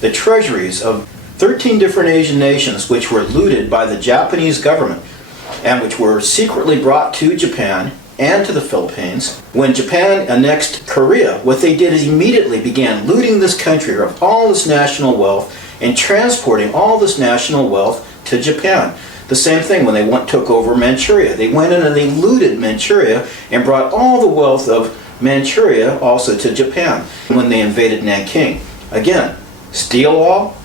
the treasuries of 13 different Asian nations which were looted by the Japanese government and which were secretly brought to Japan and to the Philippines. When Japan annexed Korea, what they did is immediately began looting this country of all its national wealth and transporting all this national wealth to Japan. The same thing when they took over Manchuria. They went in and they looted Manchuria and brought all the wealth of Manchuria also to Japan. When they invaded Nanking, again, steal all,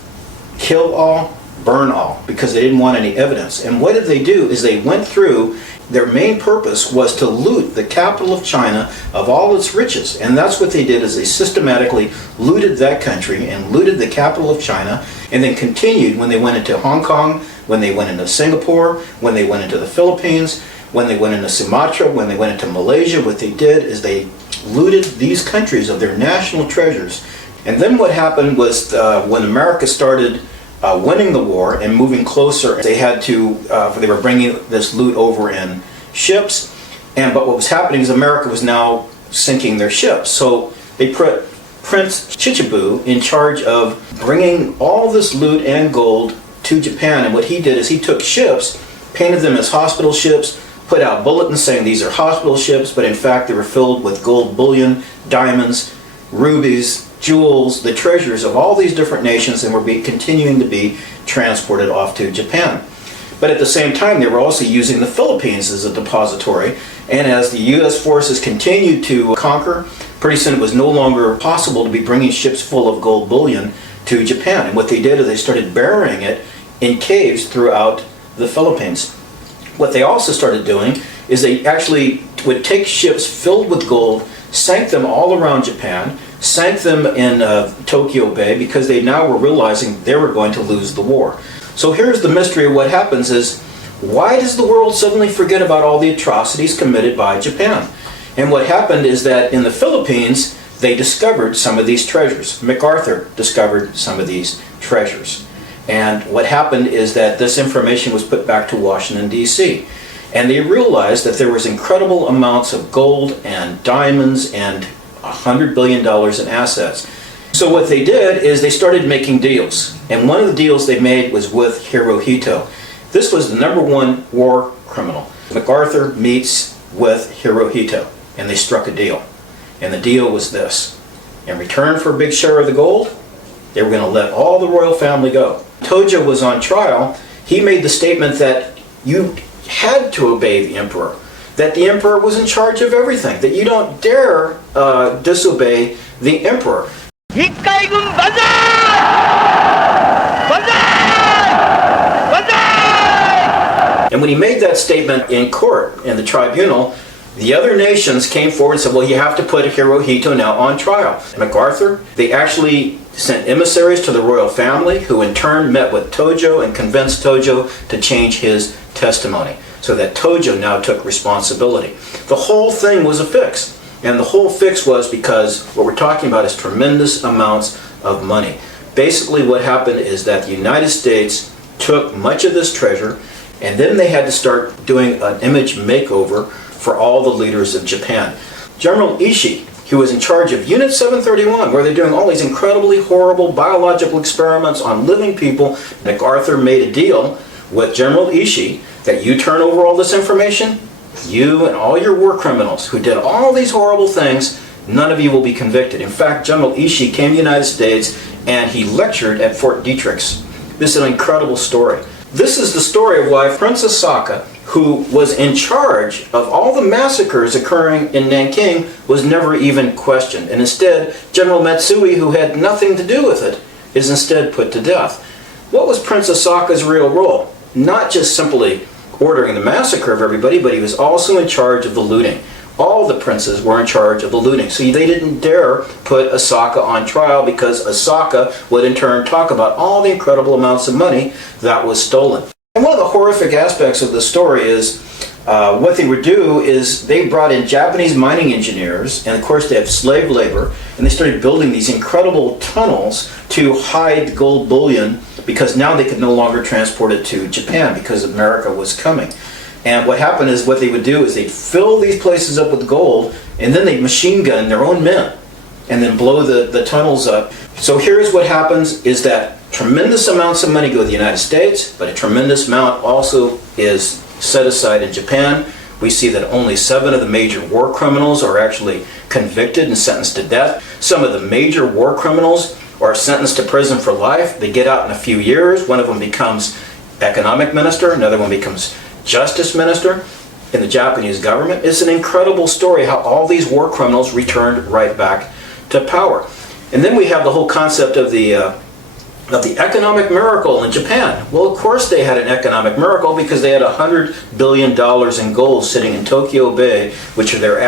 kill all, burn all, because they didn't want any evidence. And what did they do is they went through, their main purpose was to loot the capital of China of all its riches. And that's what they did, is they systematically looted that country and looted the capital of China, and then continued when they went into Hong Kong, when they went into Singapore, when they went into the Philippines, when they went into Sumatra, when they went into Malaysia. What they did is they looted these countries of their national treasures. And then what happened was when America started winning the war and moving closer, they had to, they were bringing this loot over in ships, but what was happening is America was now sinking their ships. So they put Prince Chichibu in charge of bringing all this loot and gold to Japan, and what he did is he took ships, painted them as hospital ships, put out bulletins saying these are hospital ships, but in fact they were filled with gold bullion, diamonds, rubies, jewels, the treasures of all these different nations, and were continuing to be transported off to Japan. But at the same time, they were also using the Philippines as a depository, and as the U.S. forces continued to conquer, pretty soon it was no longer possible to be bringing ships full of gold bullion to Japan. And what they did is they started burying it in caves throughout the Philippines. What they also started doing is they actually would take ships filled with gold, sank them all around Japan, sank them in Tokyo Bay, because they now were realizing they were going to lose the war. So here's the mystery of what happens is, why does the world suddenly forget about all the atrocities committed by Japan? And what happened is that in the Philippines, they discovered some of these treasures. MacArthur discovered some of these treasures. And what happened is that this information was put back to Washington, D.C. And they realized that there was incredible amounts of gold and diamonds and $100 billion in assets. So what they did is they started making deals. And one of the deals they made was with Hirohito. This was the #1 war criminal. MacArthur meets with Hirohito, and they struck a deal. And the deal was this: in return for a big share of the gold, they were going to let all the royal family go. Tojo was on trial. He made the statement that you had to obey the emperor, that the emperor was in charge of everything, that you don't dare disobey the emperor. And when he made that statement in court, in the tribunal, the other nations came forward and said, well, you have to put Hirohito now on trial. MacArthur, they actually sent emissaries to the royal family, who in turn met with Tojo and convinced Tojo to change his testimony, so that Tojo now took responsibility. The whole thing was a fix. And the whole fix was because what we're talking about is tremendous amounts of money. Basically what happened is that the United States took much of this treasure, and then they had to start doing an image makeover for all the leaders of Japan. General Ishii, who was in charge of Unit 731, where they're doing all these incredibly horrible biological experiments on living people, MacArthur made a deal with General Ishii that you turn over all this information, you and all your war criminals who did all these horrible things, none of you will be convicted. In fact, General Ishii came to the United States and he lectured at Fort Detrick's. This is an incredible story. This is the story of why Princess Saka, who was in charge of all the massacres occurring in Nanking, was never even questioned. And instead, General Matsui, who had nothing to do with it, is instead put to death. What was Princess Saka's real role? Not just simply ordering the massacre of everybody, but he was also in charge of the looting. All the princes were in charge of the looting. So they didn't dare put Asaka on trial, because Asaka would in turn talk about all the incredible amounts of money that was stolen. And one of the horrific aspects of the story is what they would do is they brought in Japanese mining engineers, and of course they have slave labor, and they started building these incredible tunnels to hide gold bullion, because now they could no longer transport it to Japan because America was coming. And what happened is what they would do is they'd fill these places up with gold, and then they'd machine gun their own men and then blow the tunnels up. So here's what happens is that tremendous amounts of money go to the United States, but a tremendous amount also is set aside in Japan. We see that only 7 of the major war criminals are actually convicted and sentenced to death. Some of the major war criminals are sentenced to prison for life. They get out in a few years. One of them becomes economic minister, another one becomes justice minister in the Japanese government. It's an incredible story how all these war criminals returned right back to power. And then we have the whole concept of the economic miracle in Japan. Well, of course they had an economic miracle because they had $100 billion in gold sitting in Tokyo Bay, which they're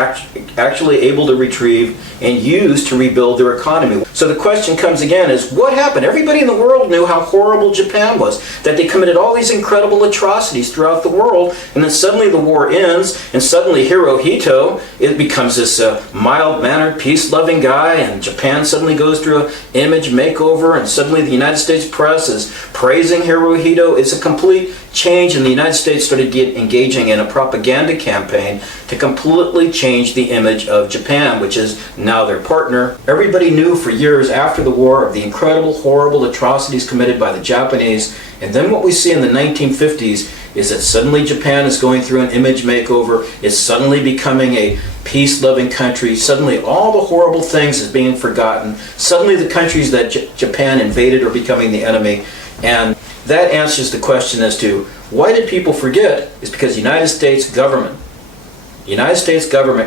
actually able to retrieve and use to rebuild their economy. So the question comes again is, what happened? Everybody in the world knew how horrible Japan was, that they committed all these incredible atrocities throughout the world, and then suddenly the war ends, and suddenly Hirohito, it becomes this mild-mannered, peace-loving guy, and Japan suddenly goes through an image makeover, and suddenly the United States press is praising Hirohito. It's a complete change, and the United States started engaging in a propaganda campaign to completely change the image of Japan, which is now their partner. Everybody knew for years after the war of the incredible, horrible atrocities committed by the Japanese, and then what we see in the 1950s is that suddenly Japan is going through an image makeover. It's suddenly becoming a peace-loving country. Suddenly all the horrible things is being forgotten. Suddenly the countries that Japan invaded are becoming the enemy. And that answers the question as to why did people forget? Is because the United States government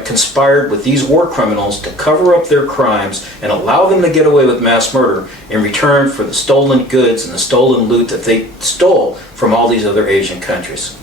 conspired with these war criminals to cover up their crimes and allow them to get away with mass murder in return for the stolen goods and the stolen loot that they stole from all these other Asian countries.